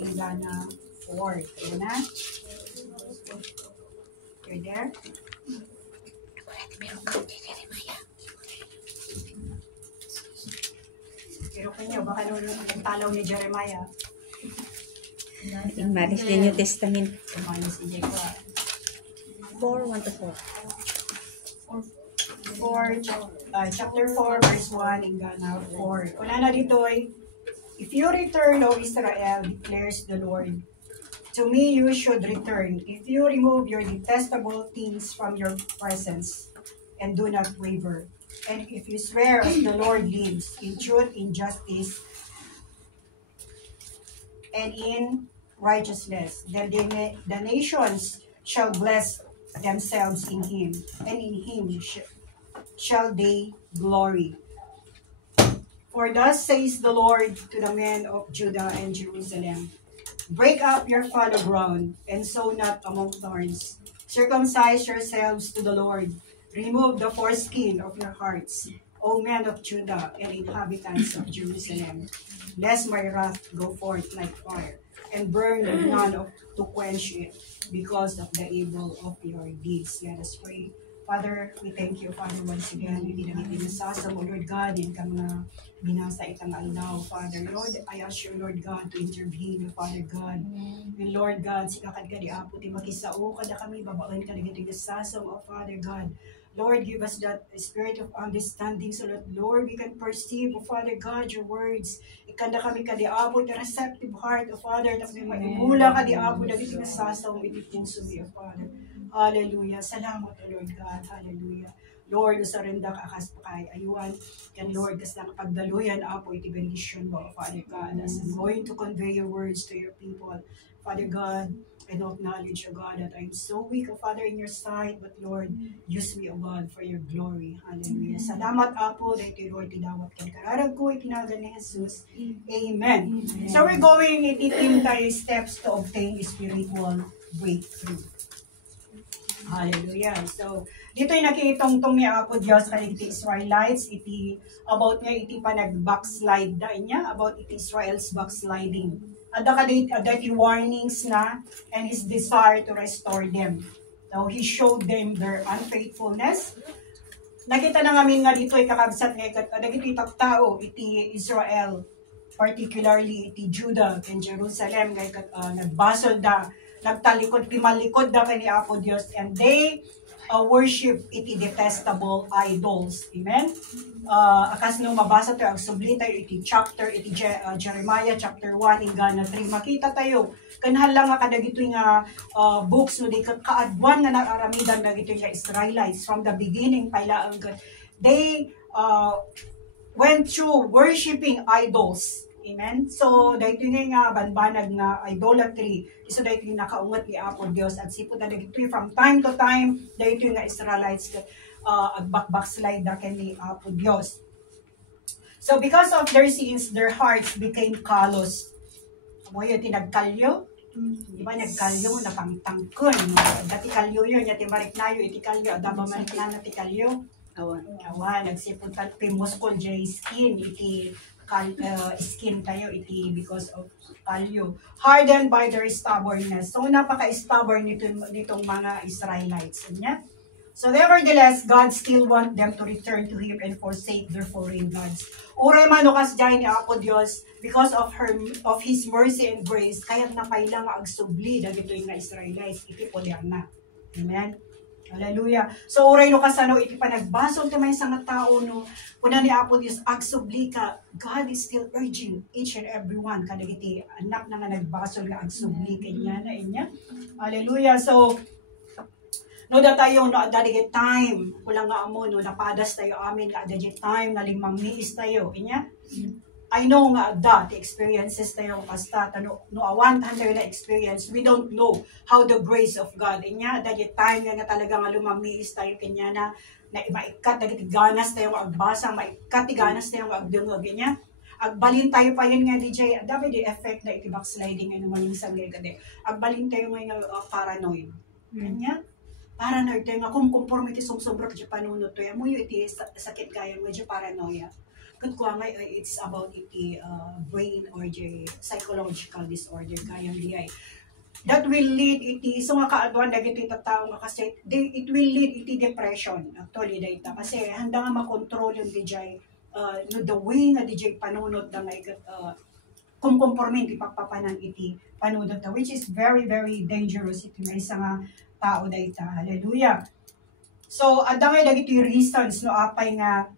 Tingana 4. Ayan na. You're there? Pero kanyo, baka nung talaw ni Jeremiah. Maris din New Testament. Kumain si Jacob. 4:1-4. Chapter 4, verse 1, Tingana 4. Kung na dito ay, if you return, O Israel, declares the Lord, to me you should return, if you remove your detestable things from your presence, and do not waver. And if you swear as the Lord lives, in truth, in justice, and in righteousness, then the nations shall bless themselves in him, and in him shall they glory. For thus says the Lord to the men of Judah and Jerusalem, break up your fallow ground, and sow not among thorns. Circumcise yourselves to the Lord. Remove the foreskin of your hearts, O men of Judah and inhabitants of Jerusalem, lest my wrath go forth like fire, and burn none to quench it, because of the evil of your deeds. Let us pray. Father, we thank you, Father, once again. We dinamit sa mo, Lord God, in ka mga binasa itang aldaw, Father. Lord, I ask you, Lord God, to intervene, Father God. And Lord God, sikakad ka di apo, ti makisao kada kami, babaan ka na sa mo, Father God. Lord, give us that spirit of understanding so that, Lord, we can perceive, Father God, your words. Ikanda kami kadiabot, the receptive heart, Father, na kami maimula kadiabot, na dito nasasaw, itipuso mo, Father. Hallelujah. Salamat, Lord God. Hallelujah. Lord, usarenda ka akas pakay ayuan. And Lord, kas nakapagdaluyan apo, iti benediction mo, Father God, as I'm going to convey your words to your people. Father God, I don't acknowledge, O God, that I'm so weak, O Father, in your sight, but Lord, use me, O God, for your glory. Hallelujah. Salamat, Apo, dahil Lord, tinawat ka. Kararag ko, itinagal ni Jesus. Amen. So we're going, ititim tayo steps to obtain spiritual breakthrough. Hallelujah. So, dito yung nakitong-tong niya Apo Diyos kaniti Israelites, iti, about niya, iti pa nag-backslide na niya, about iti Israel's backsliding. Ada ka warnings na and his desire to restore them. So he showed them their unfaithfulness. Nakita na ngamin nga dito ay kakabsat nga dagiti tao iti Israel, particularly iti Judah and Jerusalem nga nagbasol da, nagtalikod, timalikod da kani Apo Dios, and they worship iti detestable idols. Amen? Akas nung mabasa tayo, agsubli tayo iti chapter, iti Jeremiah chapter 1, ingana 3, makita tayo, kanhal lang nga kadagito nga books, no, di kaadwan nga nag-aramidan dagito nga Israelites, from the beginning, paila ang they went through worshiping idols. Amen? So, dahito nga banbanag nga idolatry, iso dahito yung nakaungat ni Apo Dios, at sipo na dagito from time to time, dahito nga Israelites, backslide na kay Apo Dios. So, because of their sins, their hearts became callous. Mo yun, tinagkalyo. Di ba, nagkalyo, napangtangkon. Dati kalyo yun, yati mariknayo, iti kalyo, adaba marikna na ti kalyo. Awan, nagsipuntan, pimuskol jay skin, iti skin tayo, iti because of kalyo. Hardened by their stubbornness. So, napaka-stubborn nitong mga Israelites. Niya? So, nevertheless, God still want them to return to Him and forsake their foreign gods. Uray manukas dyan ni Apo Dios, because of His mercy and grace, kaya't napailang agsubli dagito yung Israelites, iti polyana. Amen? Hallelujah. So, uray no kasano, iti panagbasol kamay sa nga tao, no, kuna ni Apo Dios, agsubli ka, God is still urging each and every one, kadagiti anak na nga nagbasol nga agsubli kanya na inya. Hallelujah. So, no, da tayo, no, adadigit time, kulang nga amo, no, napadas tayo amin, adadigit time, na 5 miis tayo, inya? I know nga, the experiences tayo, kasta, no, awantan tayo na experience, we don't know how the grace of God, inya, adadigit time, nga talaga nga 5 miis tayo, kanya na maikat, dagiti ganas tayo, agbasa, maikat, ganas tayo, agdungog, inya? Agbalin tayo pa yun nga, DJ, dami di effect na iti backsliding, ano man yung sangay, agbalin tayo ngayon, paranoid, kanya? Paranoid tayo nga, kung conformity sumsobra ka panunod to, mo yung iti sakit kaya mo, paranoia. Kung it's about iti brain or the psychological disorder kayang diay. That will lead iti so nga kaadwan dagiti tattao nga kasi it will lead iti depression actually dayta kasi handa nga makontrol yung DJ no the way nga DJ panunod da nga kung conforme iti pagpapanan iti panunod da which is very very dangerous iti may isa nga tao dayta. Hallelujah. So adda nga dagiti reasons no apay nga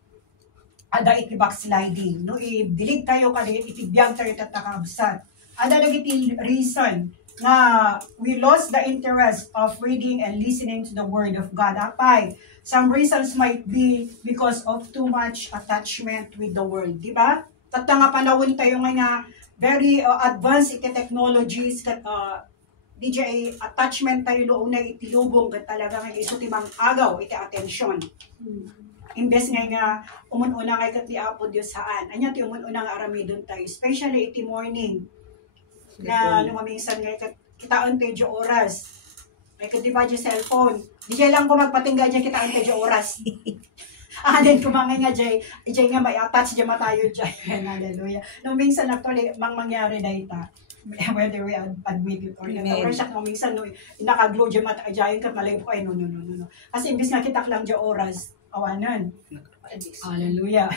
ada iti backsliding no ibilig tayo kadi iti biyag tayo tatakabsat. Ada dagiti reason nga we lost the interest of reading and listening to the word of God. Apay, some reasons might be because of too much attachment with the world, di ba? Tata nga panahon tayo nga very advanced iti technologies DJ attachment tayo doon na itilubong kat talaga nga iso timang agaw iti atensyon. Imbes nga umun-una nga kat di Apo Diyos saan. Anya ti umun-una nga aramidon tayo, especially iti morning na numaminsan nga kitaan tayo oras. May kadi ba dyan cellphone? Di dyan lang ko magpatingga dyan kitaan tayo oras. Anin kumangay nga dyan nga may attach dyan matayo dyan. Hallelujah. Numaminsan actually mangyari na ita. Whether we admit it or not. Or siya kung minsan naka-glow dyan matayo ka malay po ay no. Kasi imbis nga kita lang dyan oras, awanan. Hallelujah.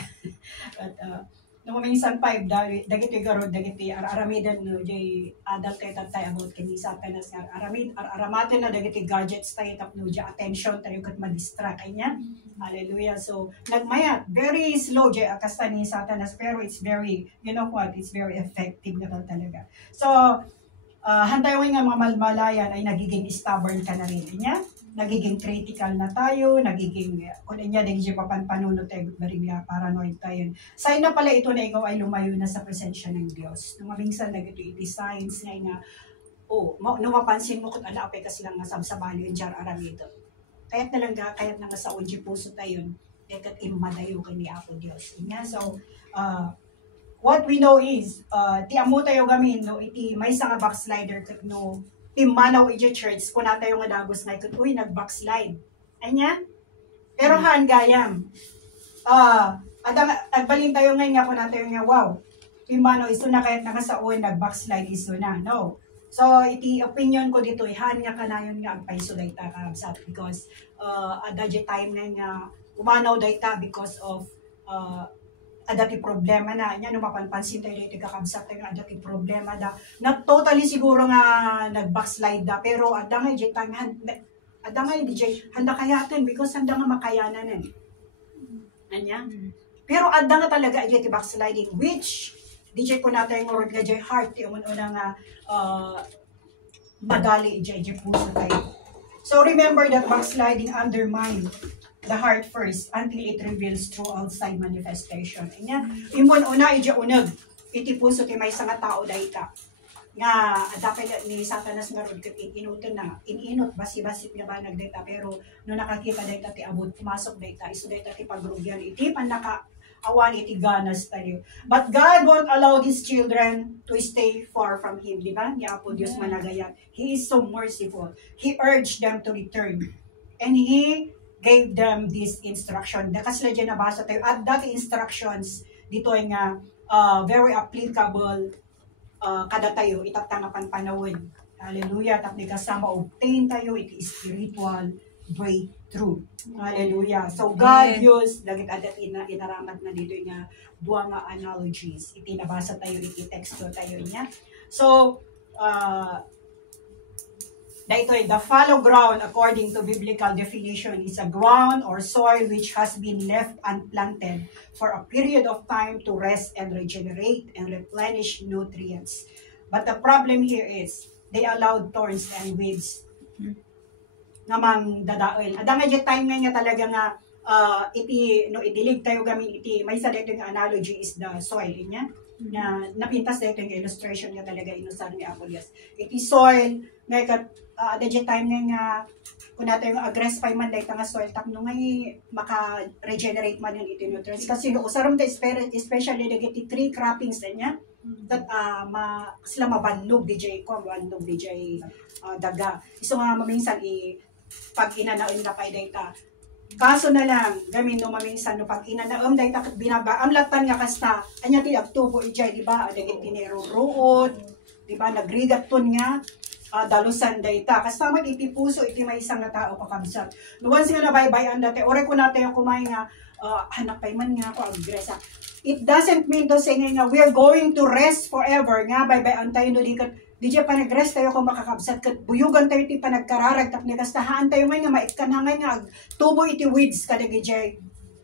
But, nung minsan 5, dagiti garod, dagiti aramidan no, jay adult tay about kini Satanas nga aramaten na dagiti gadgets tayo tapno jay attention tayo kat ma-distract kanya. Hallelujah. So, nagmayat, very slow jay akasta ni Satanas pero it's very, you know what, it's very effective na talaga. So, hantay mo nga mga malmalayan ay nagiging stubborn ka na rin niya. Nagiging critical na tayo, nagiging, kung niya, nagiging papanpanunod tayo, baring paranoid tayo. Sign na pala ito na ikaw ay lumayo na sa presensya ng Diyos. Nung mabingsan na ito, signs nga, nung mapansin mo kung ala apay kasi lang nasabsabali yung jar aramito. Kaya't na nga sa unji puso tayo, kaya't imadayo ka ni Apo Diyos. So, what we know is, ti amo tayo gamin, no, iti may sa nga backslider, no, timanaw iti church, kung tayo nga dagos nga ikot, nag-backslide. Anya? Pero gayam. Agbalin tayo nga kung tayo nga, wow, timanaw, iso na kahit nakasaon, nag-backslide, iso na. No. So, iti opinion ko dito, nga kanayon nga ang paiso dayta kabsat because adadya time nga umanaw dayta because of adati problema na nya no mapanpansin tayo dito kakabsat tayo adati problema da na totally siguro nga nag-backslide da pero ada nga di time ada nga DJ handa kayaten because handa nga makayanan anya pero ada nga talaga di backsliding which DJ ko natin ng Lord nga di heart ti umon nga madali di puso tayo. So remember that backsliding undermine the heart first until it reveals through outside manifestation. Inya, imon una ija uneg iti puso ti may nga tao dayta. Nga adapay ni Satanas nga rod ket inuton na ininot basi-basi nga ba nagdayta pero no nakakita dayta ti abot pumasok dayta isu dayta ti pagrugyan iti panaka awan iti ganas tayo. But God won't allow these children to stay far from Him, di ba? Ni Apo Diyos managayat. He is so merciful. He urged them to return. And He gave them this instruction. Kasi dyan nabasa tayo. At that instructions, dito ay nga very applicable kada tayo, itatangapan panawin. Hallelujah. Tapos kasama obtain tayo, iti spiritual breakthrough. Hallelujah. So God used, dagit adat inaramat na dito nga duwa nga analogies. Iti nabasa tayo, iti teksto tayo niya. So, dito the fallow ground according to biblical definition is a ground or soil which has been left unplanted for a period of time to rest and regenerate and replenish nutrients. But the problem here is they allowed thorns and weeds namang dadaol. Ada nga time nga talaga nga idilig tayo gamin iti may sa dito nga analogy is the soil niya na napintas dito yung illustration nga talaga inusan ni Apollos. Iti soil nga ada time nga kung natin yung aggress pa man dahil nga soil tapno nga maka-regenerate man yung iti nutrients kasi usaram ta especially dagiti tree croppings niya that sila mabanlog DJ ko mabanlog DJ daga iso nga maminsan pag inanaon na kay data Kaso na lang, gamin no maminsan no pag inanaam dahil takot binaba, amlatan nga kasta, anya ti aktubo ijay, di ba? Adagin tiniruruot, di ba? Nagrigat ton nga, dalusan dayta. Kasama iti puso, iti may isang nga tao kakabsat. Nuwan siya na baybayan dati, ore ko natin yung kumain nga, anak pay man nga ako, agresa. It doesn't mean to say nga, we are going to rest forever nga, baybayan tayo no di dya pa nag-rest tayo kung makakabsat kat buyugan tayo ti panagkararag tap ni kastahaan tayo may nga maitkanhangay nga tubo iti weeds kadagi jay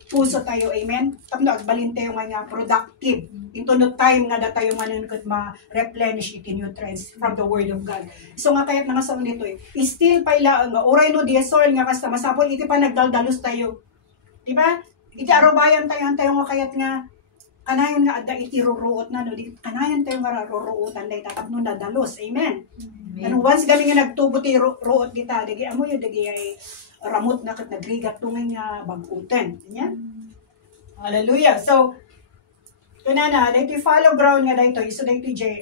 puso tayo, amen? Tap no agbalin tayo nga productive into no time nga da tayo manunod ma-replenish iti nutrients from the word of God. So nga kayat nga sa nito still paila nga oray no diesol nga kasta masapol iti panagdaldalos tayo. Di ba? Iti arubayan tayo nga kayat nga kanayan nga adda iti ruruot na no, kanayan tayo nga ruruotan day tatap no nadalos, amen. And once kami nga nagtubo ti ruot kita, dagi amo yung dagi ay ramot na kat nagrigat tungay nga baguten, nya. Hallelujah. So kunana dayto follow ground nga dayto iso dayto jay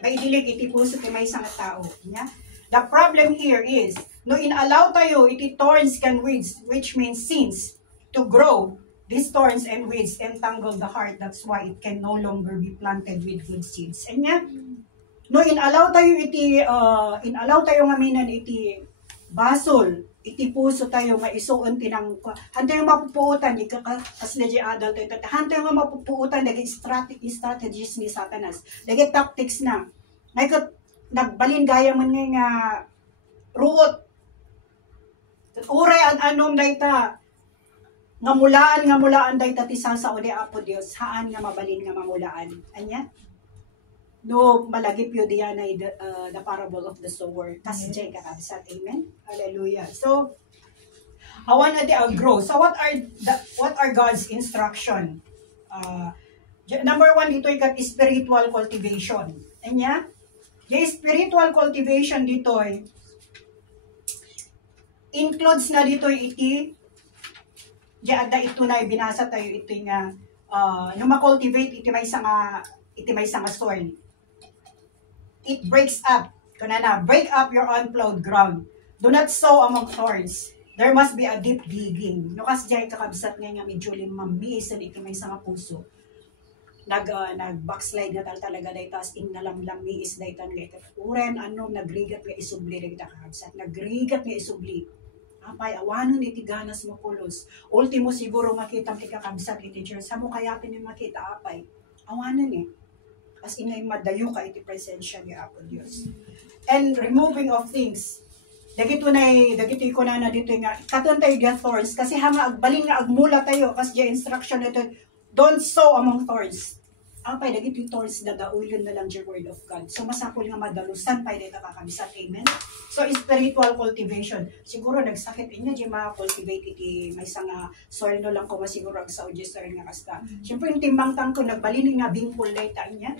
maidilig iti puso ti maysa nga tao, nya. The problem here is no inallow tayo iti thorns can weeds, which means sins, to grow. These thorns and weeds entangle the heart. That's why it can no longer be planted with good seeds. And yan, no, inallow tayo nga minan iti basol, iti puso tayo nga isuon tinang, hantay nga mapupuutan, kasla di adult ito, hantay nga mapupuutan, naging strategies ni Satanas, naging tactics na, nagbalin gaya man nga ruot, uray anom na ita, nga mulaan day tatisal sa uli apo Dios haan nga mabalin nga mamulaan anya no malagip yo diyan ay the parable of the sower kas jay kakabsat, amen. Hallelujah. So awan na di grow. So what are God's instruction? Number 1 dito ay spiritual cultivation, anya yung spiritual cultivation dito ay includes na dito iti ada ito na binasa tayo ito nga yung ma-cultivate iti may nga soil. It breaks up. Kunana, break up your unplowed ground. Do not sow among thorns. There must be a deep digging. No kas jay kakabsat nga medyo limamiisan iti may nga puso. Nag-backslide na talaga day tas inalamlamiis day tan nga uren nagrigat nga isubli day kakabsat. Nagrigat nga isubli. Apay, awanon iti ganas mo pulos. Ultimo siguro makita ti kakabsat iti church. Sa mo kayatin yung makita, apay. Awanon As ingay madayo ka iti presensya ni Apo Diyos. And removing of things. Dagito ko na dito nga. Katon tayo the thorns. Kasi hanga agbalin nga agmula tayo. Kasi the instruction ito, don't sow among thorns. Apay, dagito yung thorns dadauyon na lang the word of God. So masapol nga madalusan pa dito kakabsat, amen. So, spiritual cultivation. Siguro, nagsakit inyo, di ma-cultivate iti may nga soil no lang ko masiguro ang sa soil nga kasta. Siyempre, yung timbang tangko, nagbalinin nga bingkul na ita niya.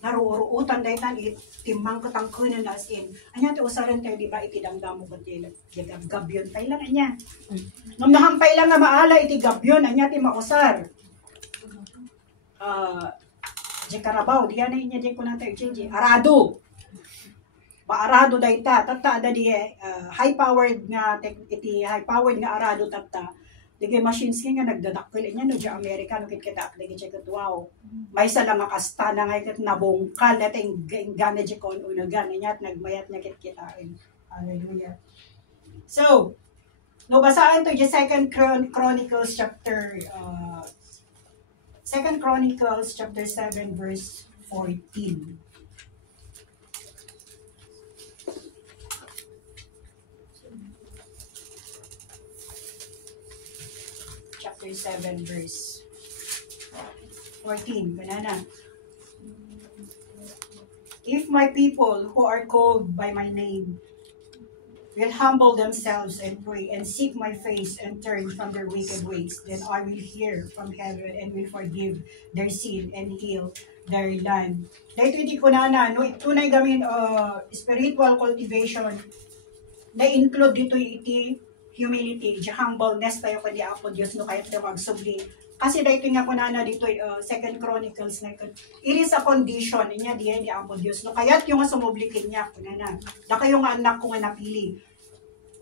Naruuruutan na ita, timbang ko tangko na nasin. Anya, ito usaran tayo, di ba, iti damdamo ko tayo, gabyon pa lang, anya. Nung nahampay lang nga maala, iti gabyon, anya, iti mausar. Di Karabaw, di yan na inya, di ko na tayo, arado. Arado dayta tata ada di high-powered nga arado tata digay machines nga nagdadakkel nya no di America no kita digay check wow may sala nga kasta na nga ket nabungkal nating gana di kon uno gan nya at nagmayat nya kit kitain. Hallelujah. So no basaan to di Second Chronicles chapter 7 verse 14. Chapter 7 verse 14. Banana. If my people who are called by my name will humble themselves and pray and seek my face and turn from their wicked ways, then I will hear from heaven and will forgive their sin and heal their land. Dahito hindi ko no, tunay gamin spiritual cultivation na include dito iti humility, humbleness tayo kundi Apo Diyos no kahit tayo magsubli. Kasi dito nga ko na dito 2 Chronicles na it is a condition niya diyan ni Apo Diyos no kayat yung sumublikin niya ko na kayo nga anak ko nga napili.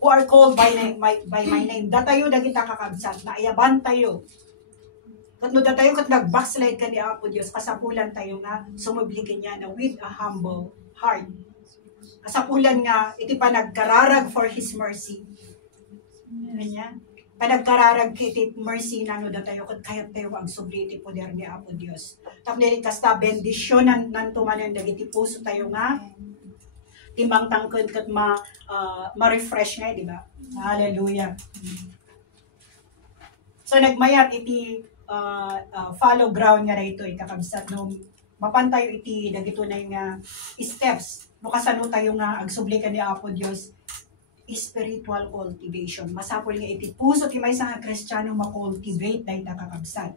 who are called by my name. Datayo dagita kakabsat, na ayaban tayo. Kat no datayo kat nag-backslide ka ni Apo Diyos, kasapulan tayo nga sumubligin niya na with a humble heart. Kasapulan nga, iti pa nagkararag for His mercy. Ganyan. Panagkararag kiti mercy na no datayo kat kayat tayo ang subliti poder ni Apo Diyos. Tapos kasta bendisyon nan tumanan dagiti puso tayo nga, timbang tangkod kat ma-refresh nga, di ba? Hallelujah. So nagmayat iti follow ground nga na ito, kakabsat no, mapantayo iti dagito na nga steps no kasano tayo nga agsubli ka ni Apo Dios, spiritual cultivation. Masapol nga iti puso ti maysa nga Kristiyano ma-cultivate dahil kakabsat.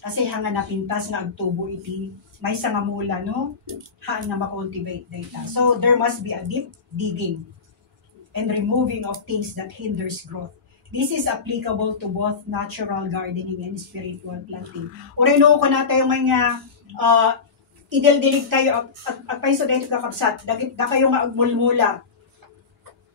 Kasi hanga napintas nga agtubo iti maysa nga mula no, haan nga ma-cultivate data. So there must be a deep digging and removing of things that hinders growth. This is applicable to both natural gardening and spiritual planting. Oreno ko na tayo mga idildilig tayo at paiso dahil kakabsat, dagit na kayo nga agmulmula.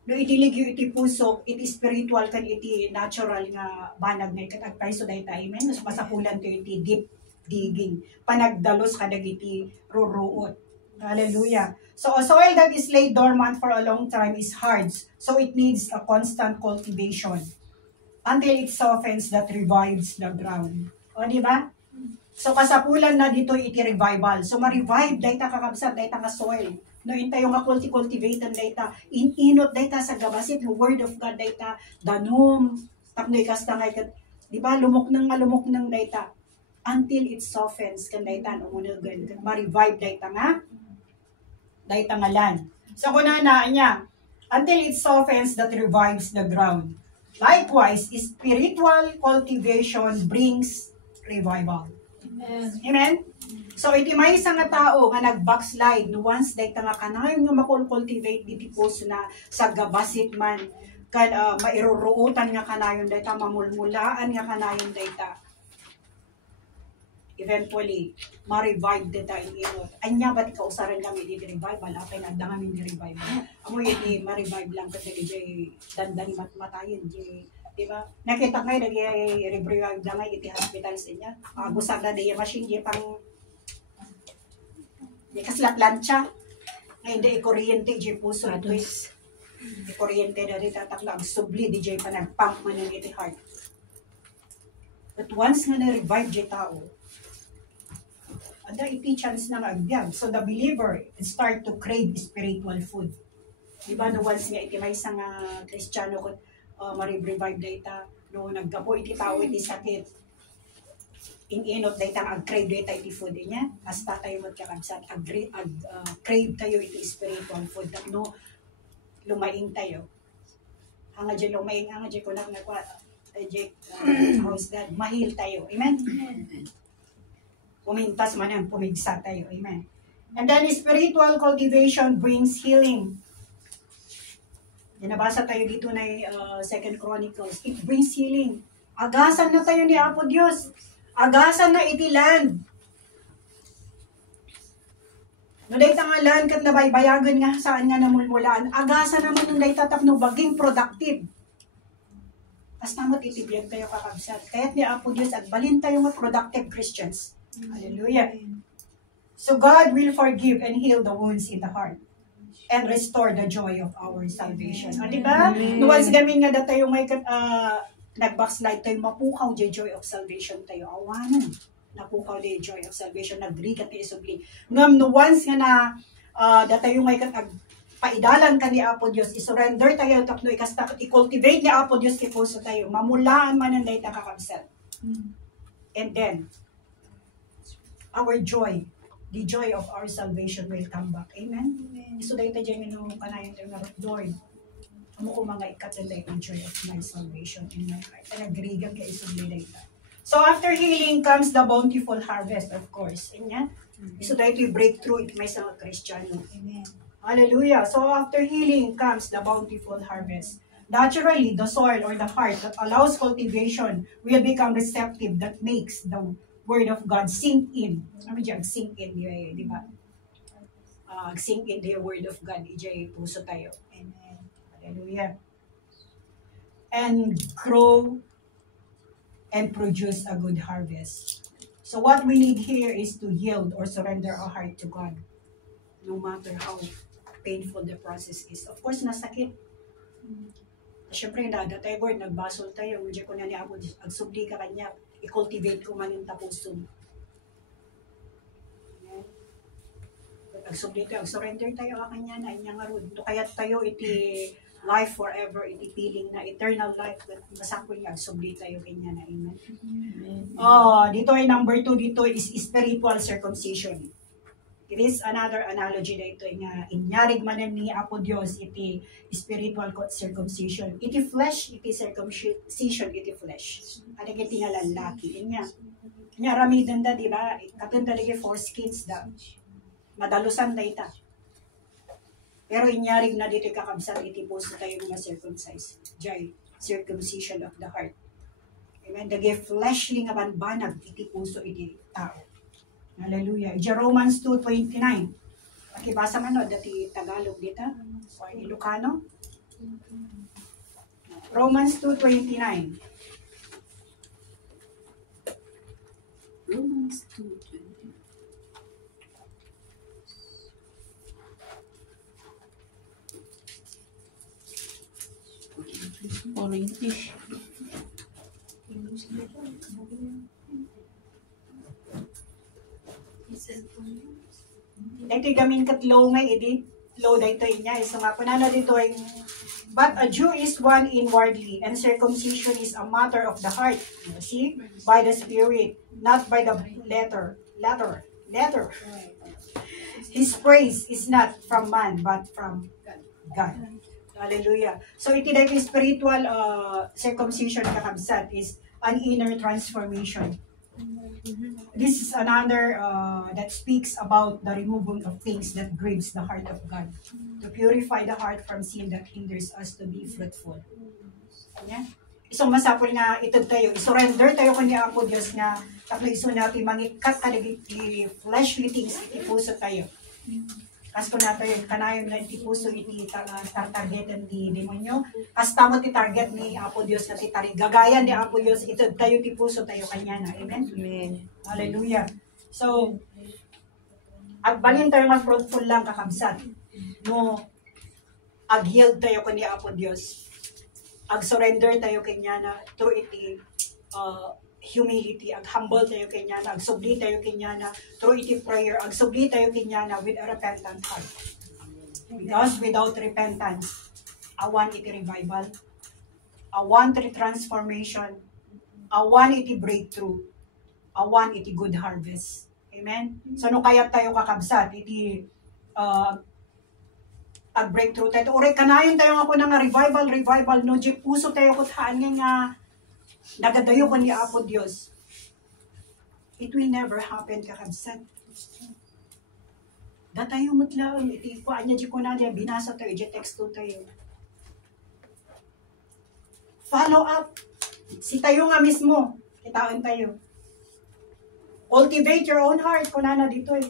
No itilig yung iti puso, iti spiritual kan iti natural nga banag na ikat agpaiso dahil tayo. Amen. Mas masapulan to iti deep digging. Panagdalos ka dagiti ruruot. Hallelujah. So a soil that is laid dormant for a long time is hard. So it needs a constant cultivation until it softens that revives the ground. O di ba? So kasapulan na dito iti revival. So ma-revive dayta kakabsat dayta nga soil. No intayo nga cultivated dayta inot dayta sa gabasit the word of God dayta danom tapnoy kasta nga di ba lumok nang dayta until it softens kan dayta no unugan ma-revive dayta nga land. So kunana nya until it softens that revives the ground. Likewise, spiritual cultivation brings revival. Amen? So, iti may isang nga tao nga nag-backslide no once dahil nga kanayon nga makultivate diti puso na sa gabasit man kan mairuruutan nga kanayon dayta mamulmulaan nga kanayon dayta eventually ma-revive dayta in inot. Anya ba't kausaran kami di revival apay nagda kami di revival. Amo iti ma-revive lang kasi di dandani matayon di ba? Nakita kayo nag revive lang iti hospital sa inya. Agusag na di machine di pang di kasla plancha. Ngayon di kuryente di puso ito. Di kuryente na rin tatakla subli di pa nagpump man ng iti heart. But once nga na-revive di tao, ada iti chance na agbyag. So the believer start to crave spiritual food. Diba no once nga iti may isang Kristiyano ko ma-revive data no naggapo iti tao iti sakit. Inot data ag-crave data iti food niya. Hasta tayo magkakabsat crave tayo iti spiritual food. No lumaing tayo. Hanga dyan lumaing hanga dyan ko lang nagwa how's that? Mahil tayo. Amen? Pumintas man yan, pumigsa tayo. Amen. And then, spiritual cultivation brings healing. Nabasa tayo dito na 2 Chronicles. It brings healing. Agasan na tayo ni Apo Diyos. Agasan na iti land. No, dahil nga land kat nabaybayagan nga saan nga namulmulaan. Agasan naman yung dahil tatapno baging productive. As namot itibiyag tayo kakabsat. Kaya't ni Apo Diyos at balin tayo mga productive Christians. Hallelujah. So God will forgive and heal the wounds in the heart and restore the joy of our salvation. Di ba? Nuwan si gamin nga tayo may nag-backslide tayo, mapukaw di joy of salvation tayo. Awanan. Napukaw di joy of salvation. Nagrigat tayo subli. Ngam nuwans nga na tayo may paidalan ka ni Apo Diyos, isurrender tayo takno i-cultivate ni Apo Diyos ti puso tayo. Mamulaan man ang dayta kakabsat. And then, our joy, the joy of our salvation will come back. Amen? So, dahil tayo dyan yung kanayon tayo nga, Lord, amo ko mga ikatanda yung joy of my salvation in my heart. Nagrigan ka isubli dahil. So, after healing comes the bountiful harvest, of course. Amen? So, dahil ito yung breakthrough, it may sa mga Kristiyano. Amen. Hallelujah. So, after healing comes the bountiful harvest. Naturally, the soil or the heart that allows cultivation will become receptive, that makes the Word of God sink in. Ano dyan? Sink in, di ba? Sink in the Word of God. Ijay puso tayo. Amen. Hallelujah. And grow and produce a good harvest. So what we need here is to yield or surrender our heart to God. No matter how painful the process is. Of course, nasakit. Siyempre, nada tayo, Lord, nagbasol tayo. Hindi ko na niya ako, agsubli ka kanya, i-cultivate ko man yung tapusun. Agsubli tayo, surrender tayo ka kanya na inyang arod. To kaya tayo, iti life forever, iti feeling na eternal life. Masako niya, agsubli tayo kanya na. Amen. Dito ay number 2, dito is spiritual circumcision. It is another analogy na ito nga inyarig manan ni Apo Dios iti spiritual circumcision. Iti flesh, iti circumcision, iti flesh. Ano iti nga lalaki. Inya ramidan da, di ba? Katun talaga foreskins da. Madalusan da ita. Pero inyarig na dito kakabsat iti puso tayo nga circumcise. Jay, circumcision of the heart. Amen. Dagi fleshly nga banbanag iti puso iti tao. Hallelujah. Romans 2:29. Pakibasa man no, dati Tagalog dito or Ilocano. Romans 2:29. Romans 2:29. For English. Dito gamin kat low nga edi. Low dito inya. So nga punana dito ay but a Jew is one inwardly, and circumcision is a matter of the heart. See? By the Spirit, not by the letter. His praise is not from man, but from God. Hallelujah. So iti dahil spiritual circumcision kakabsat is an inner transformation. This is another that speaks about the removal of things that grieves the heart of God, to purify the heart from sin that hinders us to be fruitful. Yeah? Isang masapol nga ito tayo, isurrender tayo kundi Apo Diyos nga tapos iso natin mangikat ka iti fleshly things, iti puso tayo. Kas ko na tayo, kanayon na iti puso iti targetan di demonyo. Kas tamo ti target ni Apo Diyos na ti tarig. Gagayan ni Apo Diyos, ito tayo ti puso tayo kanya na. Amen? Amen. Hallelujah. So, agbalin tayo nga fruitful lang kakabsat. No, ag-yield tayo kundi Apo Diyos. Ag-surrender tayo kanya na through iti humility, ag-humble tayo kanya na, ag-subli tayo kanya na through iti prayer, ag-subli tayo kanya na with a repentant heart. Because without repentance, awan iti revival, awan iti transformation, awan iti breakthrough, awan iti good harvest. Amen? So, no kaya tayo kakabsat, iti ag-breakthrough tayo. Uri, kanayon tayo ako ng revival, no, di puso tayo kuthaan nga nagadayo ko ni Apo Diyos. It will never happen kakabsat. Datayo mutlaon, iti ko anya di ko na diya, binasa tayo, di texto tayo. Follow up. Si tayo nga mismo, kitaon tayo. Cultivate your own heart, kunana dito eh.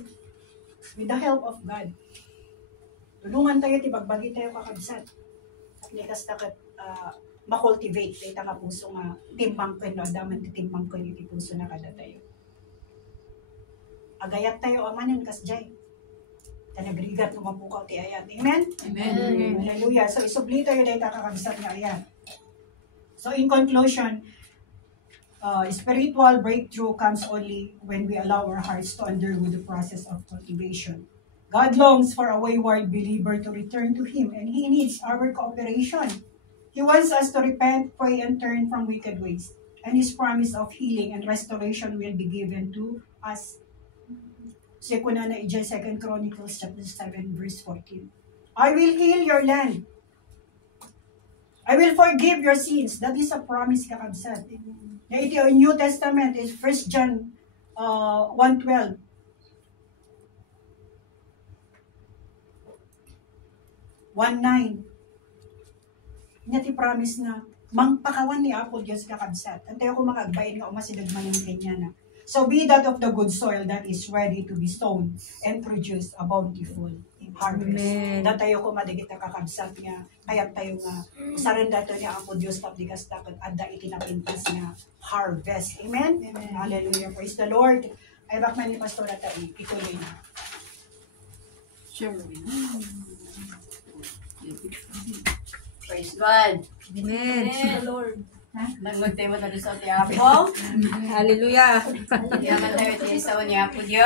With the help of God. Tulungan tayo, tibagbagi tayo kakabsat. At likas takat, makultivate tayo nga puso nga timbang ko no daman titimbang ko iti puso na kada tayo. Agayat tayo amanan kas jay. Tanagrigat no mapukaw ti ayat. Amen? Amen. Hallelujah. So isubli tayo dahil kakabisat nga ayat. So in conclusion, spiritual breakthrough comes only when we allow our hearts to undergo the process of cultivation. God longs for a wayward believer to return to Him, and He needs our cooperation. He wants us to repent, pray, and turn from wicked ways. And His promise of healing and restoration will be given to us. So, kuna na 2 Chronicles chapter 7, verse 14. I will heal your land. I will forgive your sins. That is a promise kakabsat. Na ito yung New Testament is 1 John 1:12. 1:9. Nga ti promise na mangpakawan ni Apo Diyos kakabsat. Antay ako makagbayin nga umasinagmanin kanya na. So be that of the good soil that is ready to be sown and produce a bountiful harvest. Amen. Da tayo ko madigit na kakabsat niya, kaya tayo nga, usarin dato niya ako Diyos pabligas dapat adda itinapintis nga harvest. Amen? Hallelujah. Praise the Lord. Ay bakman ni Pastora tayo, ituloy na. Sure. Praise God. Amen. Nagmagtay mo tayo sa Tiapo. Hallelujah. Yaman tayo tayo sa Tiapo Diyos.